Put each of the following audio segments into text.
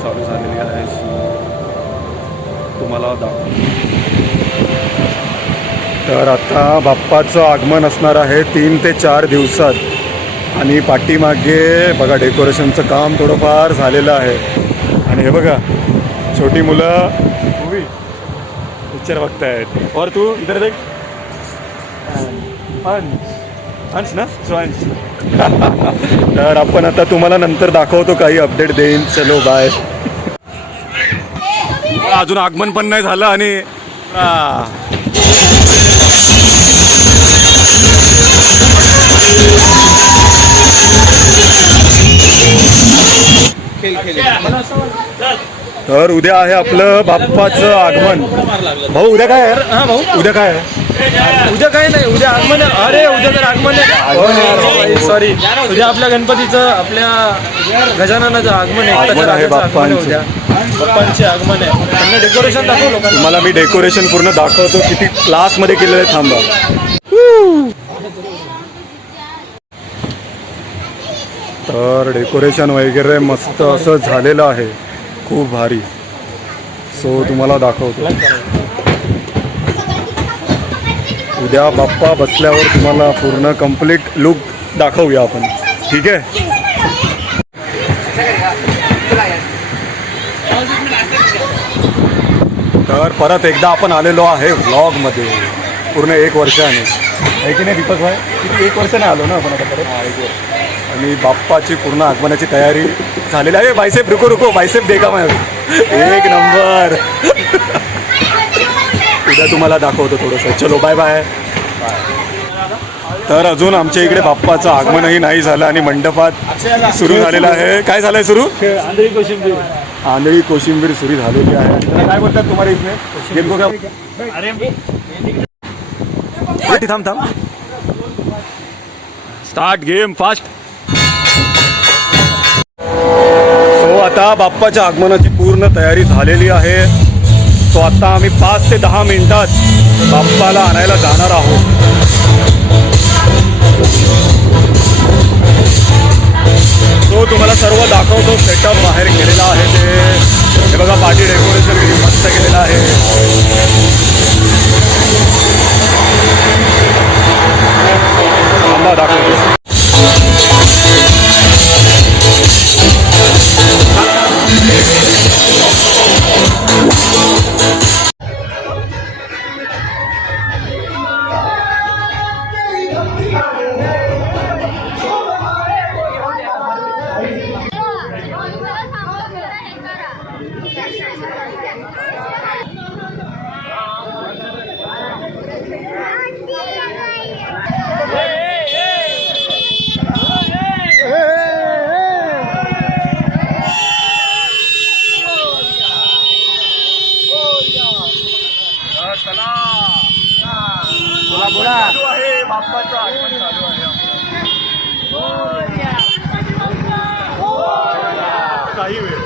चालू झालेली आहे. तुम्हाला तर आता बाप्पाचं आगमन असणार आहे 3 ते 4 दिवसात. आणि पाठीमागे बघा डेकोरेशनचं काम थोडंफार झालेलं आहे. आणि हे बघा छोटी मुलं मूवी पिक्चर बघतायत. और तू इधर देख, अंश ना, सो अंश. तर आपण आता तुम्हाला नंतर दाखवतो, काही अपडेट देईन. चलो बाय. अजून आगमन पण नाही झालं आणि तर उद्या आहे आपलं बाप्पाचं आगमन. भाऊ उद्या काय आहे? हां भाऊ उद्या काय आहे? उद्या काय नाही, उद्या आगमन आहे. अरे उद्या तर आगमन आहे, सॉरी. उद्या आपल्या गणपतीचं, आपल्या गजाननाचं आगमन आहे. बाप्पांचे आगमन आहे. त्यांना डेकोरेशन दाखव लोकांना. तुम्हाला मी डेकोरेशन पूर्ण दाखवतो किती क्लासमध्ये केलेलं आहे. थांबा. तर डेकोरेशन वगैरे मस्त असं झालेलं आहे, खूप भारी. सो तुम्हाला दाखवतो. उद्या बाप्पा बसल्यावर तुम्हाला पूर्ण कंप्लीट लुक दाखवूया आपण, ठीक आहे. तर परत एकदा आपण आलेलो आहे व्लॉगमध्ये पूर्ण 1 वर्षाने, आहे की नाही दीपक भाई? किती 1 वर्षाने आलो ना आपण आता परत. आणि बाप्पाची पूर्ण आगमनाची तयारी झालेली आहे. बायसेप रुको रुको, बायसेप देगा मैं. 1 नंबर. उद्या तुम्हाला दाखवतो थोडंसं. चलो बाय बाय. तर अजून आमच्या इकडे बाप्पाचं आगमनही नाही झालं आणि मंडपात सुरू झालेलं आहे. काय झालं आहे सुरू? आंधळी कोशिंबीर. आंधळी कोशिंबीर सुरू झालेली आहे. आणि काय बोलतात तुम्हाला इथे? गेम बघा. थांब थांब. Start game fast. सो आता बाप्पाच्या आगमनाची पूर्ण तयारी झालेली आहे. सो आता आम्ही 5 ते 10 मिनिटात बाप्पाला आणायला जाणार आहोत. तो तुम्हाला सर्व दाखवतो. सेटअप बाहेर केलेला आहे ते. हे बघा पार्टी डेकोरेशन किती मस्त केलेलं आहे. आम्हाला दाखवतो. बाप्पाचं आगमन चालू आहे. काही वेळ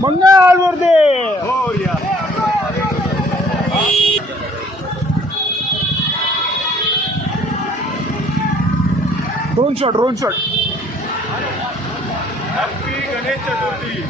मंगल मूर्ती. Drone shot. Happy Ganesh Chaturthi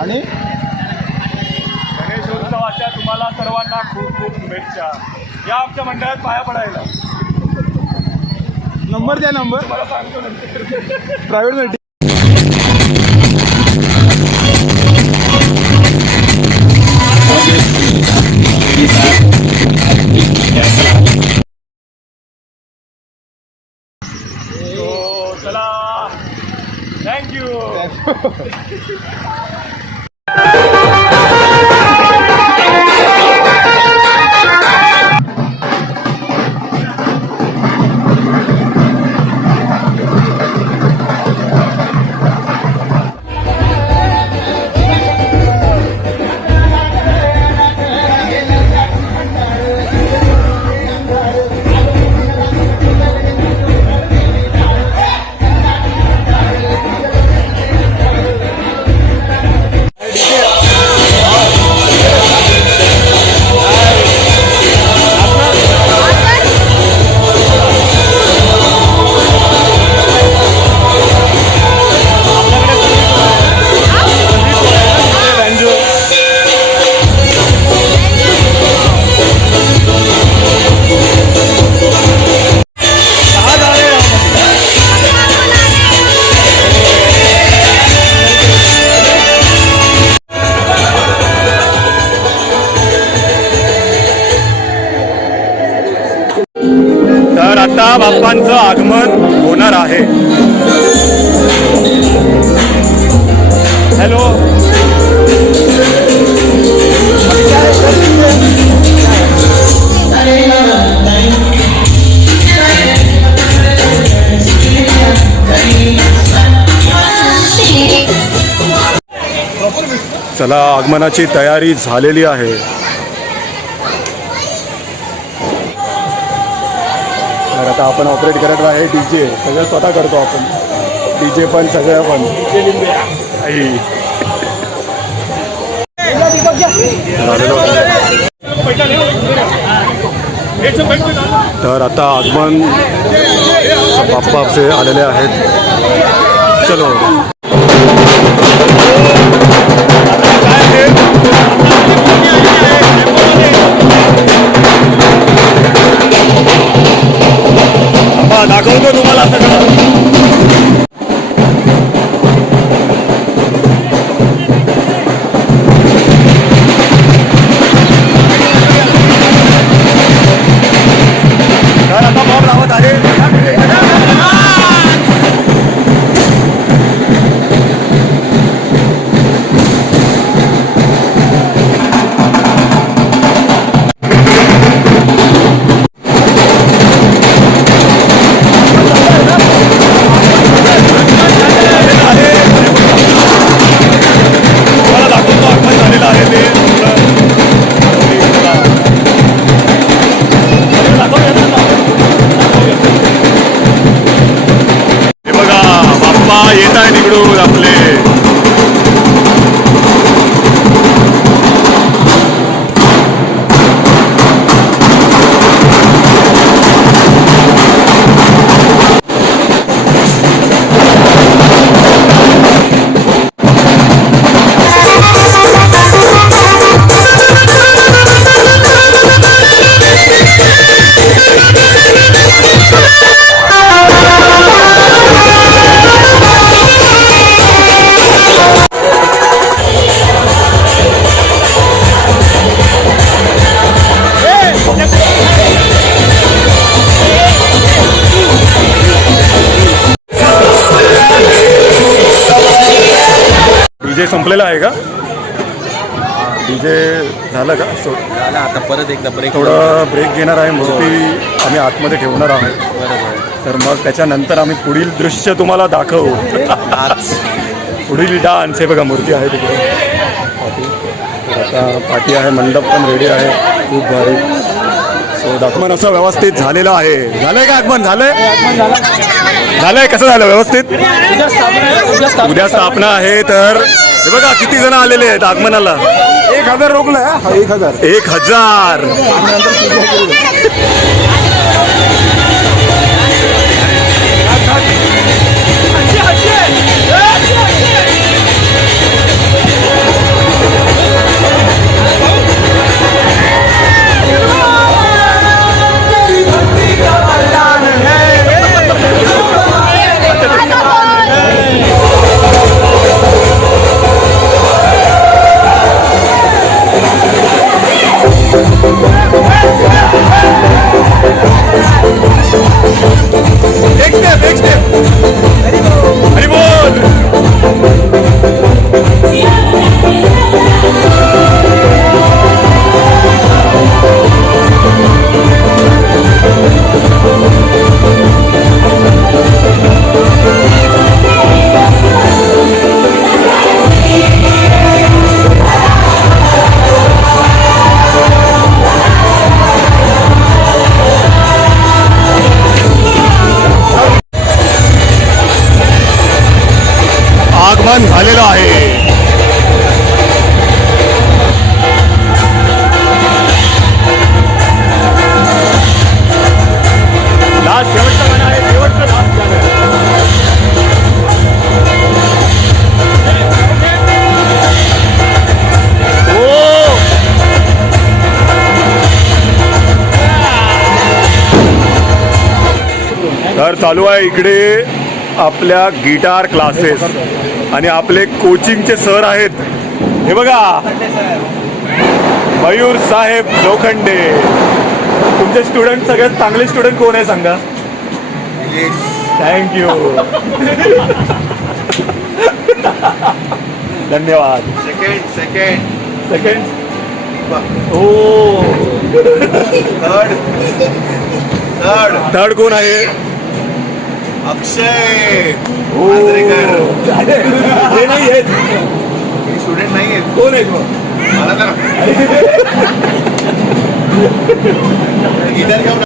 आणि गणेश उत्सवाच्या तुम्हाला सर्वांना खूप खूप शुभेच्छा. या आमच्या मंडळात पाया पडायला. नंबर द्या. नंबर मला सांगतो नंतर. प्रायव्हेट. चला थँक्यू. तर आता बाप्पांचं आगमन होणार आहे. हॅलो. चला, आगमनाची तयारी झालेली आहे. तर आता आपण ऑपरेट करत आहे डीजे. सगळं स्वतः करतो आपण. डीजे पण सगळं पण. तर आता आगमन बाप्पाचे आलेले आहेत. चलो. दाखवतो तुम्हाला सगळं. तर आता बॉम्ब लावत आहे. येत आहे तिकडून आपले. डीजे संपलेला आहे का? डीजे झालं का? झालं. आता परत एकदा ब्रेक. थोडं ब्रेक घेणार आहे. मूर्ती आम्ही आतमध्ये ठेवणार आहोत. बरोबर. तर मग त्याच्यानंतर आम्ही पुढील दृश्य तुम्हाला दाखवू. पुढील डान्स. हे बघा, मूर्ती आहे तिकडे. तर आता पाठी आहे. मंडप पण रेडी आहे. खूप भारी. सो आगमन असं व्यवस्थित झालेलं आहे. झालंय का आगमन? झालंय. कसं झालं? व्यवस्थित. उद्या स्थापना आहे. तर हे बघा किती जण आलेले आहेत आगमनाला. 1000 रोखलं. 1000. 1000. आगमन झालेलं आहे. लास्ट शेवटचं गाणं आहे. शेवटचं लास्ट गाणं आहे. तर चालू आहे इकडे आपल्या गिटार क्लासेस आणि आपले कोचिंगचे सर आहेत. हे बघा, मयूर साहेब लोखंडे. तुमचे स्टुडंट सगळ्यात चांगले स्टुडंट कोण आहे सांगा. थँक्यू. धन्यवाद. सेकंड हो. थर्ड कोण आहे. अक्षय हो. हे नाही आहेत. स्टुडंट नाही आहेत. कोण आहेत मग. मला तर इधर घेऊन